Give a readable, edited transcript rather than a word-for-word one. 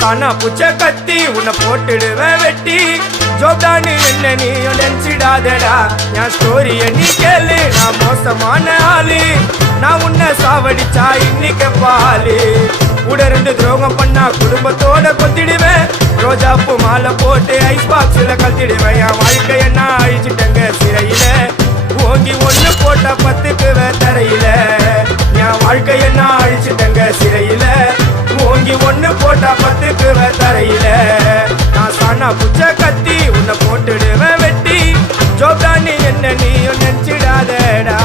தானா புச்ச கத்தி உன்னை போட்டுடுவேன் வெட்டி ஜோப்டானு என்ன நீ நினைச்சிடாதடா என் ஸ்டோரிய நீ கேளு நான் மோசமான ஆளு நான் உன்னை சாவடிச்சா இன்னைக்கு பாலு உடருந்து துரோகம் பண்ணா குடும்பத்தோட கொத்திடுவேன் ரோஜாப்பு மாலை போட்டு ஐஸ் பாக்ஸ்ல கழட்டிடுவேன் என் வாழ்க்கை என்ன அழிச்சிட்டங்க சிறையில ஓங்கி ஒண்ணு போட்ட பத்துக்குவே தரையில என் வாழ்க்கை என்ன அழிச்சிட்டங்க சிறையில ஓங்கி ஒண்ணு போட்டா பத்துக்குவே தரையில நான் சானா புச்ச கத்தி உன்னை போட்டுடுவேன் வெட்டி ஜோப்டானி என்ன நீ நினைச்சிடாதடா